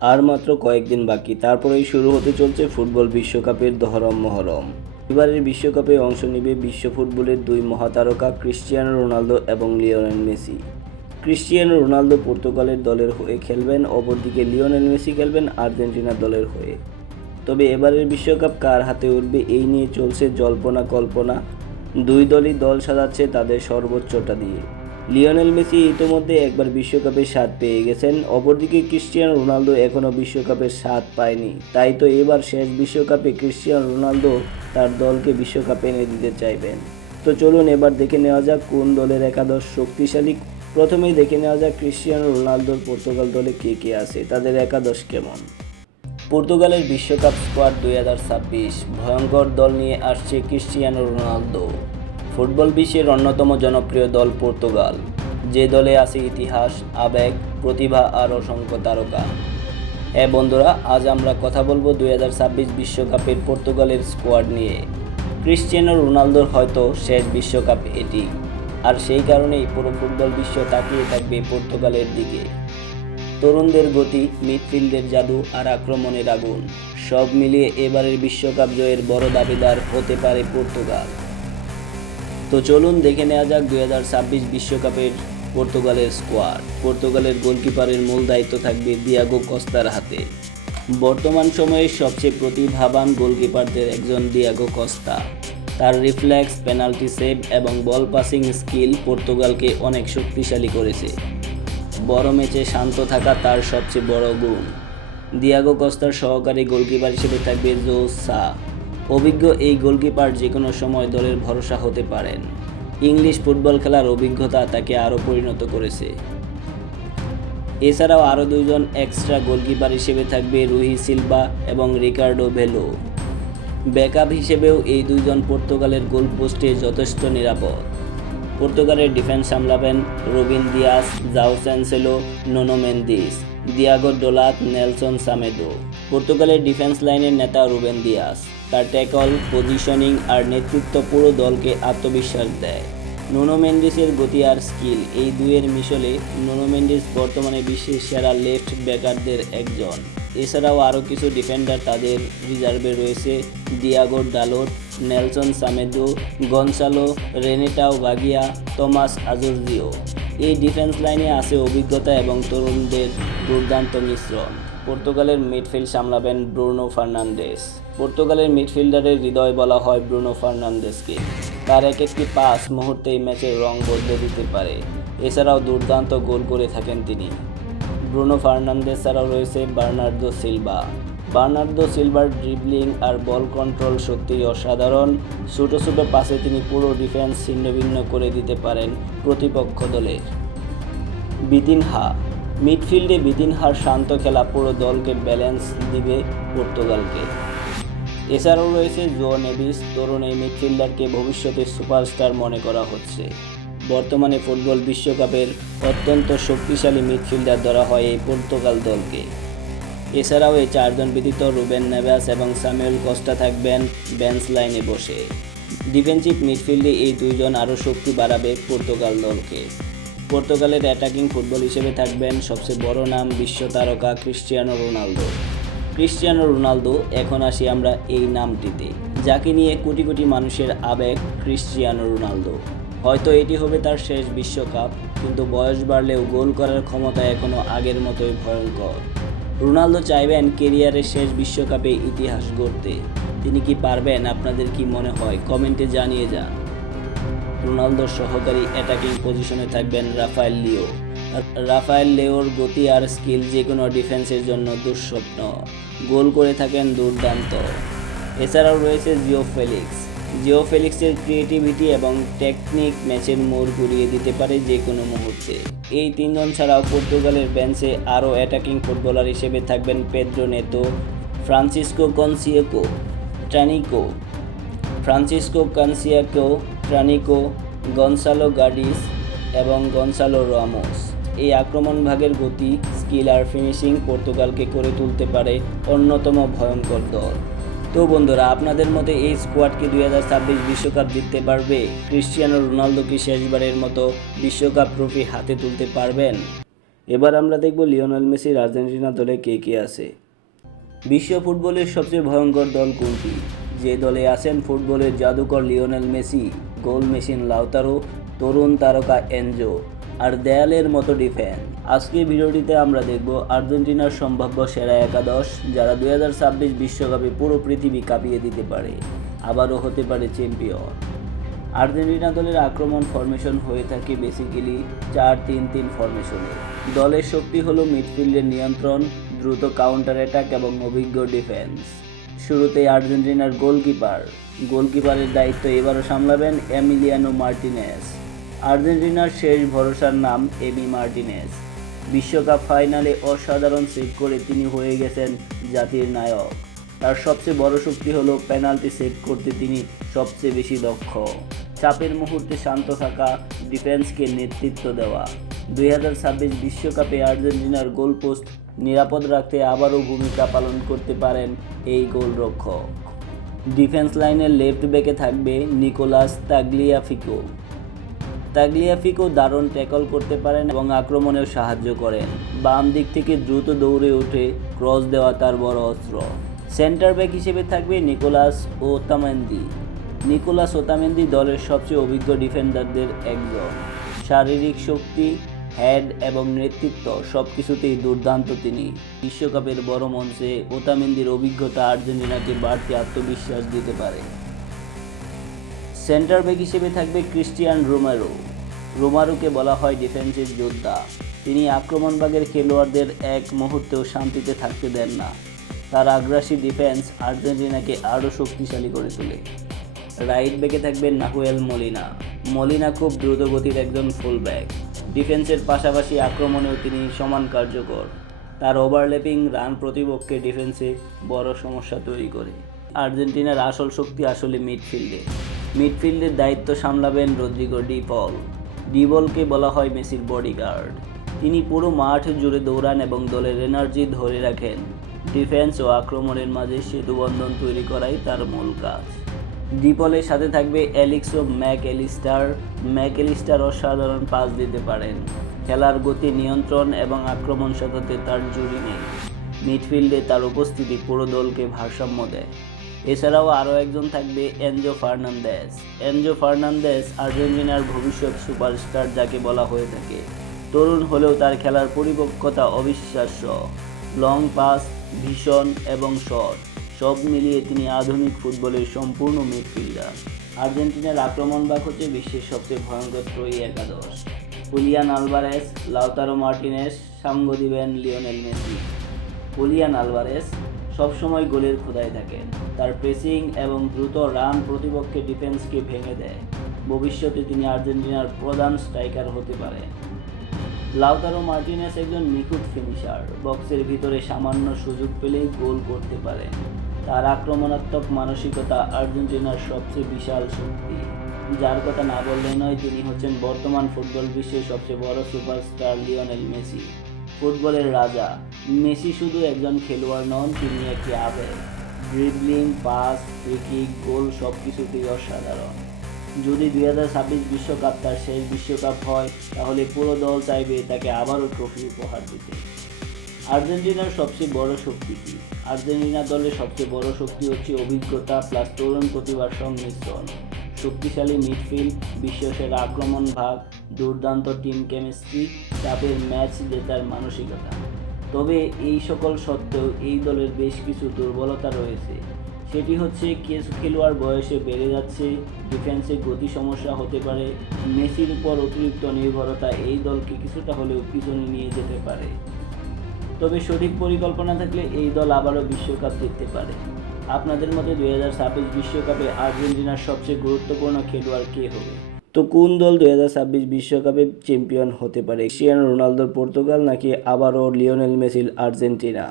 আর মাত্র কয়েকদিন বাকি, তারপরেই শুরু হতে চলছে ফুটবল বিশ্বকাপের ধরম মহরম। এবারের বিশ্বকাপে অংশ নেবে বিশ্ব ফুটবলের দুই মহাতারকা ক্রিস্টিয়ানো রোনালদো এবং লিওনেল মেসি। ক্রিস্টিয়ানো রোনালদো পর্তুগালের দলের হয়ে খেলবেন, অপরদিকে লিওনেল মেসি খেলবেন আর্জেন্টিনা দলের হয়ে। তবে এবারের বিশ্বকাপ কার হাতে উঠবে এই নিয়ে চলছে জল্পনা কল্পনা। দুই দলই দল সাজাচ্ছে তাদের সর্বোচ্চটা দিয়ে। লিওনেল মেসি ইতোমধ্যে একবার বিশ্বকাপের স্বাদ পেয়ে গেছেন, অপরদিকে ক্রিস্টিয়ানো রোনালদো এখনও বিশ্বকাপের স্বাদ পায়নি। তাই তো এবার শেষ বিশ্বকাপে ক্রিস্টিয়ানো রোনালদো তার দলকে বিশ্বকাপে এনে দিতে চাইবেন। তো চলুন এবার দেখে নেওয়া যাক কোন দলের একাদশ শক্তিশালী। প্রথমেই দেখে নেওয়া যাক ক্রিস্টিয়ানো রোনালদোর পর্তুগাল দলে কে কে আছে, তাদের একাদশ কেমন। পর্তুগালের বিশ্বকাপ স্কোয়াড 2026 ভয়ঙ্কর দল নিয়ে আসছে ক্রিস্টিয়ানো রোনালদো। ফুটবল বিশ্বের অন্যতম জনপ্রিয় দল পর্তুগাল, যে দলে আছে ইতিহাস, আবেগ, প্রতিভা আর অসংখ্য তারকা। হ্যাঁ বন্ধুরা, আজ আমরা কথা বলবো 2026 বিশ্বকাপের পর্তুগালের স্কোয়াড নিয়ে। ক্রিস্টিয়ানো রোনালদোর হয়তো শেষ বিশ্বকাপ এটি, আর সেই কারণেই পুরো ফুটবল বিশ্ব তাকিয়ে থাকবে পর্তুগালের দিকে। তরুণদের গতি, মিডফিল্ডের জাদু আর আক্রমণের আগুন, সব মিলিয়ে এবারের বিশ্বকাপ জয়ের বড় দাবিদার হতে পারে পর্তুগাল। তো চলুন দেখে নেওয়া যাক 2026 বিশ্বকাপের পর্তুগালের স্কোয়াড। পর্তুগালের গোলকিপারের মূল দায়িত্ব থাকবে দিয়াগো কস্তার হাতে। বর্তমান সময়ে সবচেয়ে প্রতিভাবান গোলকিপারদের একজন দিয়াগো কস্তা। তার রিফ্লেক্স, পেনাল্টি সেভ এবং বল পাসিং স্কিল পর্তুগালকে অনেক শক্তিশালী করেছে। বড় ম্যাচে শান্ত থাকা তার সবচেয়ে বড় গুণ। দিয়াগো কস্তার সহকারী গোলকিপার হিসেবে থাকবে জো সা। অভিজ্ঞ এই গোলকিপার যে কোনো সময় দলের ভরসা হতে পারেন। ইংলিশ ফুটবল খেলার অভিজ্ঞতা তাকে আরও পরিণত করেছে। এছাড়াও আরও দুইজন এক্সট্রা গোলকিপার হিসেবে থাকবে রুহি সিলভা এবং রিকার্ডো ভেলো। ব্যাকআপ হিসেবেও এই দুইজন পর্তুগালের গোলপোস্টে যথেষ্ট নিরাপদ। পর্তুগালের ডিফেন্স সামলাবেন Ruben Dias, Joao Cancelo, Nuno Mendes, Diogo Dalot, Nelson Semedo. পর্তুগালের ডিফেন্স লাইনের নেতা রুবেন দিয়াস। তার ট্যাকল, পজিশনিং আর নেতৃত্ব পুরো দলকে আত্মবিশ্বাস দেয়। নুনো মেন্ডিসের গতি আর স্কিল, এই দুইয়ের মিশলে নুনো মেন্ডিস বর্তমানে বিশ্বের সেরা লেফট ব্যাকারদের একজন। এছাড়াও আরও কিছু ডিফেন্ডার তাদের রিজার্ভে রয়েছে ডিয়াগো ডালোট, নেলসন সামেদো, গনসালো, রেনেটাও বাগিয়া, তোমাস আজুরজিও। এই ডিফেন্স লাইনে আছে অভিজ্ঞতা এবং তরুণদের দুর্দান্ত মিশ্রণ। পর্তুগালের মিডফিল্ড সামলাবেন ব্রুনো ফার্নান্দেস। পর্তুগালের মিডফিল্ডারের হৃদয় বলা হয় ব্রুনো ফার্নান্দেসকে। তার এক একটি পাস মুহূর্তেই ম্যাচের রং বদলে দিতে পারে। এছাড়াও দুর্দান্ত গোল করে থাকেন তিনি। ব্রুনো ফার্নান্দেস ছাড়াও রয়েছে বার্নার্দো সিলভা। বার্নার্দো সিলভার ড্রিবলিং আর বল কন্ট্রোল সত্যিই অসাধারণ। ছোটো ছোটো পাসে তিনি পুরো ডিফেন্স ছিন্নভিন্ন করে দিতে পারেন প্রতিপক্ষ দলের। বিতিনহা। মিডফিল্ডে বিতিনহার শান্ত খেলা পুরো দলকে ব্যালেন্স দিবে পর্তুগালকে। এছাড়াও রয়েছে জো নেভিস। তরুণ এই মিডফিল্ডারকে ভবিষ্যতের সুপারস্টার মনে করা হচ্ছে। বর্তমানে ফুটবল বিশ্বকাপের অত্যন্ত শক্তিশালী মিডফিল্ডার ধরা হয় এই পর্তুগাল দলকে। এছাড়াও এই চারজন ব্যতীত রুবেন নেভেস এবং স্যামুয়েল কস্টা থাকবেন বেঞ্চ লাইনে বসে। ডিফেন্সিভ মিডফিল্ডে এই দুইজন আরও শক্তি বাড়াবে পর্তুগাল দলকে। পর্তুগালের অ্যাটাকিং ফুটবল হিসেবে থাকবেন সবচেয়ে বড় নাম বিশ্ব তারকা ক্রিস্টিয়ানো রোনালদো। ক্রিস্টিয়ানো রোনালদো, এখন আসি আমরা এই নামটিতে, যাকে নিয়ে কোটি কোটি মানুষের আবেগ ক্রিস্টিয়ানো রোনালদো। হয়তো এটি হবে তার শেষ বিশ্বকাপ, কিন্তু বয়স বাড়লেও গোল করার ক্ষমতা এখনও আগের মতোই ভয়ঙ্কর। রোনালদো চাইবেন কেরিয়ারের শেষ বিশ্বকাপে ইতিহাস গড়তে। তিনি কি পারবেন? আপনাদের কি মনে হয়? কমেন্টে জানিয়ে যান। রোনালদোর সহকারী অ্যাটাকিং পজিশনে থাকবেন রাফায়েল লিও। রাফায়েল লিওর গতি আর স্কিল যে কোনো ডিফেন্সের জন্য দুঃস্বপ্ন। গোল করে থাকেন দুর্দান্ত। এছাড়াও রয়েছে জিও ফেলিক্স। জিও ফেলিক্সের ক্রিয়েটিভিটি এবং টেকনিক ম্যাচের মোড় ঘুরিয়ে দিতে পারে যে কোনো মুহূর্তে। এই তিনজন ছাড়াও পর্তুগালের বেঞ্চে আরও অ্যাটাকিং ফুটবলার হিসেবে থাকবেন পেদ্রো নেতো, ফ্রান্সিসকো ট্রানিকো, গনসালো গাডিস এবং গনসালো রামোস। এই আক্রমণ ভাগের গতি, স্কিল আর ফিনিশিং পর্তুগালকে করে তুলতে পারে অন্যতম ভয়ঙ্কর দল। তো বন্ধুরা, আপনাদের মতে এই স্কোয়াডকে 2026 বিশ্বকাপ জিততে পারবে? ক্রিস্টিয়ানো রোনালদো কি শেষবারের মতো বিশ্বকাপ ট্রফি হাতে তুলতে পারবেন? এবার আমরা দেখব লিওনেল মেসির আর্জেন্টিনা দলে কে কে আছে। বিশ্ব ফুটবলের সবচেয়ে ভয়ঙ্কর দল কোনটি? যে দলে আছেন ফুটবলের জাদুকর লিওনেল মেসি, গোল মেশিন লাউতারো, তরুণ তারকা এনজো আর দেয়ালের মতো ডিফেন্স। আজকের ভিডিওটিতে আমরা দেখব আর্জেন্টিনার সম্ভাব্য সেরা একাদশ, যারা 2026 বিশ্বকাপে পুরো পৃথিবী কাঁপিয়ে দিতে পারে, আবারও হতে পারে চ্যাম্পিয়ন। আর্জেন্টিনা দলের আক্রমণ ফরমেশন হয়ে থাকে বেসিক্যালি 4-3-3 ফরমেশনে। দলের শক্তি হলো মিডফিল্ডের নিয়ন্ত্রণ, দ্রুত কাউন্টার অ্যাটাক এবং অভিজ্ঞ ডিফেন্স। শুরুতেই আর্জেন্টিনার গোলকিপারের দায়িত্ব এবারও সামলাবেন এমিলিয়ানো মার্টিনেজ। আর্জেন্টিনার শেষ ভরসার নাম এমি মার্টিনেজ। বিশ্বকাপ ফাইনালে অসাধারণ সেভ করে তিনি হয়ে গেছেন জাতির নায়ক। তার সবচেয়ে বড় শক্তি হলো পেনাল্টি সেভ করতে তিনি সবচেয়ে বেশি দক্ষ। চাপের মুহূর্তে শান্ত থাকা, ডিফেন্সকে নেতৃত্ব দেওয়া। 2026 বিশ্বকাপে আর্জেন্টিনার গোলপোস্ট নিরাপদ রাখতে আবারও ভূমিকা পালন করতে পারেন এই গোলরক্ষক। ডিফেন্স লাইনের লেফট ব্যাকে থাকবে নিকোলাস তাগলিয়াফিকো দারুণ ট্যাকল করতে পারেন এবং আক্রমণেও সাহায্য করেন। বাম দিক থেকে দ্রুত দৌড়ে উঠে ক্রস দেওয়া তার বড় অস্ত্র। সেন্টার ব্যাক হিসেবে থাকবে নিকোলাস ওতামেন্দি দলের সবচেয়ে অভিজ্ঞ ডিফেন্ডারদের একজন। শারীরিক শক্তি, হেড এবং নেতৃত্ব সব কিছুতেই দুর্দান্ত তিনি। বিশ্বকাপের বড় মঞ্চে ওতামেন্দির অভিজ্ঞতা আর্জেন্টিনাকে বাড়তি আত্মবিশ্বাস দিতে পারে। সেন্টার ব্যাক হিসেবে থাকবে ক্রিস্টিয়ান রোমারোকে বলা হয় ডিফেন্সিভ যোদ্ধা। তিনি আক্রমণভাগের খেলোয়াড়দের এক মুহূর্তেও শান্তিতে থাকতে দেন না। তার আগ্রাসী ডিফেন্স আর্জেন্টিনাকে আরও শক্তিশালী করে তোলে। রাইট ব্যাকে থাকবে নাহুয়েল মলিনা খুব দ্রুতগতির একজন ফুলব্যাক। ডিফেন্সের পাশাপাশি আক্রমণেও তিনি সমান কার্যকর। তার ওভারল্যাপিং রান প্রতিপক্ষের ডিফেন্সে বড় সমস্যা তৈরি করে। আর্জেন্টিনার আসল শক্তি আসলে মিডফিল্ডের দায়িত্ব সামলাবেন রদ্রিগো ডিবলকে বলা হয় মেসির বডিগার্ড। তিনি পুরো মাঠ জুড়ে দৌড়ান এবং দলের এনার্জি ধরে রাখেন। ডিফেন্স ও আক্রমণের মাঝে সেতুবন্ধন তৈরি করাই তার মূল কাজ। ডিপলের সাথে থাকবে অ্যালেক্সো ম্যাকঅ্যালিস্টার অসাধারণ পাস দিতে পারেন। খেলার গতি নিয়ন্ত্রণ এবং আক্রমণ সাথে তার জুড়ি নেই। মিডফিল্ডে তার উপস্থিতি পুরো দলকে ভারসাম্য দেয়। এছাড়াও আরও একজন থাকবে এনজো ফার্নান্দেজ আর্জেন্টিনার ভবিষ্যৎ সুপারস্টার যাকে বলা হয়ে থাকে। তরুণ হলেও তার খেলার পরিপক্কতা অবিশ্বাস্য। লং পাস, ভিশন এবং শট সব মিলিয়ে তিনি আধুনিক ফুটবলের সম্পূর্ণ মিডফিল্ডার। আর্জেন্টিনার আক্রমণভাগ হচ্ছে বিশ্বের সবচেয়ে ভয়ঙ্কর ত্রয়ী একাদশ। হুলিয়ান আলভারেজ, লাউতারো মার্টিনেজ, সঙ্গ দিবেন লিওনেল মেসি। হুলিয়ান আলভারেজ সবসময় গোলের খোঁজায় থাকেন। তার প্রেসিং এবং দ্রুত রান প্রতিপক্ষের ডিফেন্সকে ভেঙে দেয়। ভবিষ্যতে তিনি আর্জেন্টিনার প্রধান স্ট্রাইকার হতে পারেন। লাউতারো মার্টিনেজ একজন নিখুঁত ফিনিশার। বক্সের ভিতরে সামান্য সুযোগ পেলেই গোল করতে পারেন। তার আক্রমণাত্মক মানসিকতা আর্জেন্টিনার সবচেয়ে বিশাল শক্তি। যার কথা না বললে নয়, তিনি হচ্ছেন বর্তমান ফুটবল বিশ্বের সবচেয়ে বড় সুপারস্টার লিওনেল মেসি, ফুটবলের রাজা। মেসি শুধু একজন খেলোয়াড় নন, তিনি একটি আবেগ। ড্রিবলিং, পাস, ফ্রি কিক, গোল সব কিছুতেই অসাধারণ। যদি 2026 বিশ্বকাপ তার শেষ বিশ্বকাপ হয়, তাহলে পুরো দল চাইবে তাকে আবারও ট্রফি উপহার দিতে। আর্জেন্টিনার সবচেয়ে বড় শক্তি কি? আর্জেন্টিনা দলের সবচেয়ে বড় শক্তি হচ্ছে অভিজ্ঞতা প্লাস তরুণ প্রতিভার সংমিশ্রণ। শক্তিশালী মিডফিল্ড, বিশ্বসেরা আক্রমণ ভাগ, দুর্দান্ত টিম কেমিস্ট্রি, চাপের ম্যাচ জেতার মানসিকতা। তবে এই সকল সত্ত্বেও এই দলের বেশ কিছু দুর্বলতা রয়েছে। সেটি হচ্ছে কিছু খেলোয়াড় বয়সে বেড়ে যাচ্ছে, ডিফেন্সে গতি সমস্যা হতে পারে। মেসির উপর অতিরিক্ত নির্ভরতা এই দলকে কিছুটা হলেও পিছনে নিয়ে যেতে পারে। তবে সঠিক পরিকল্পনা থাকলে এই দল আবারও বিশ্বকাপ জিততে পারে। আপনাদের মতে 2026 বিশ্বকাপে আর্জেন্টিনার সবচেয়ে গুরুত্বপূর্ণ খেলোয়াড় কে হবে? তো কোন দল 2026 বিশ্বকাপে চ্যাম্পিয়ন হতে পারে? ক্রিস্টিয়ানো রোনালদোর পর্তুগাল নাকি আবারও লিওনেল মেসির আর্জেন্টিনা?